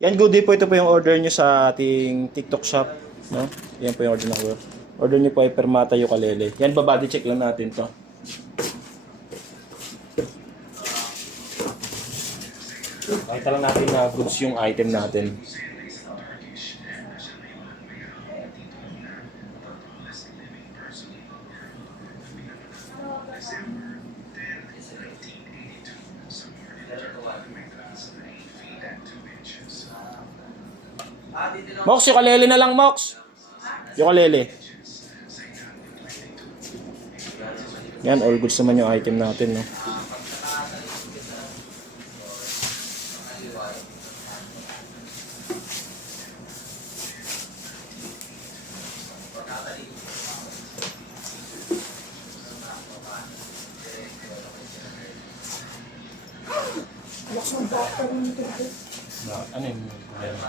Yan, good day po. Ito po yung order nyo sa ating TikTok shop. No? Yan po yung order ng order nyo po ay Permata Ukulele. Yan, babody check lang natin to. Pakita lang natin na goods yung item natin. Mox, ukulele na lang, Mox. Ukulele. Yan, all goods naman yung item natin, no? Ano yung problema?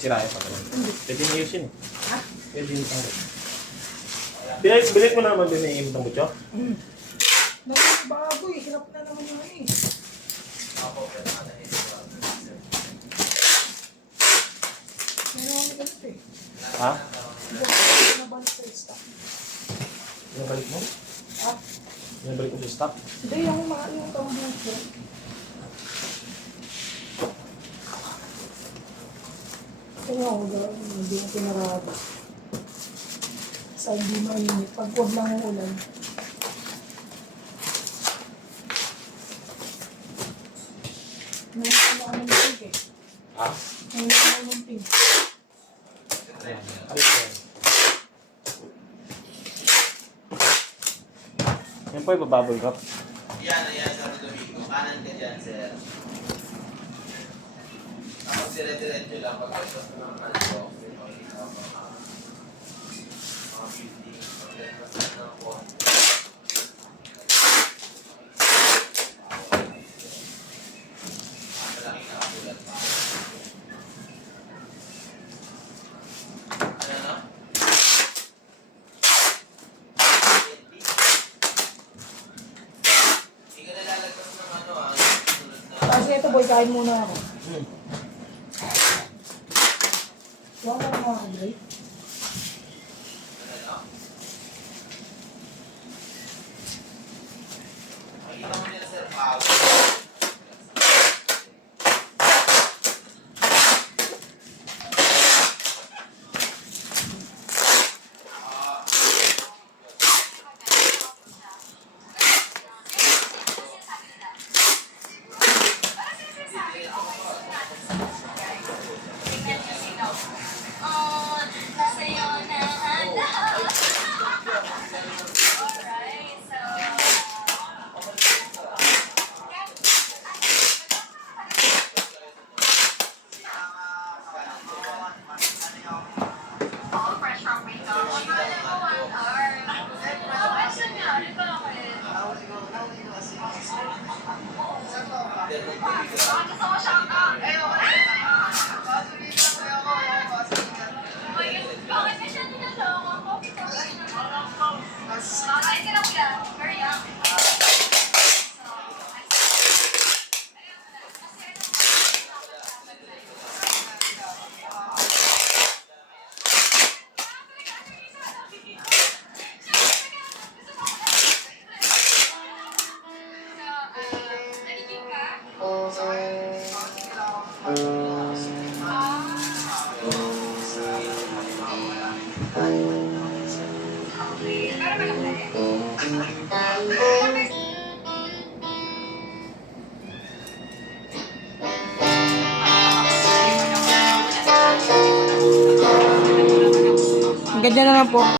Sira yung pagkalan. Pwede na ayusin eh. Ha? Pwede na tanggap. Bilit mo naman din na iimit ang butyo? Bago eh. Hirap na naman yung ano eh. Meron kami ganito eh. Ha? Nabalik sa stock. Nabalik mo? Ha? Nabalik mo sa stock? Hindi, yung mahal yung tambong ko. Kaya ako gawin, hindi na pinarada. Sa hindi mainit, pag huwag lang ang ulan. May naman ng pink eh. Ha? May naman ng pink. Ayan. Ayan po yan. Yan po yung bababble wrap. Yan, sa Domingo. Kanan ka dyan, sir. Tapos dire-diretso lang. Pagkastos mo ng kalito. Mga building. Pagkastos ng phone. Malaking nakapulat pa. Ano na? Hindi ka nalalagpas ng ano sunod na. Kasi ito boy, kain muna ako. Wala na mga Andre. Makikita mo nila, sir, power. Ang ganda naman po.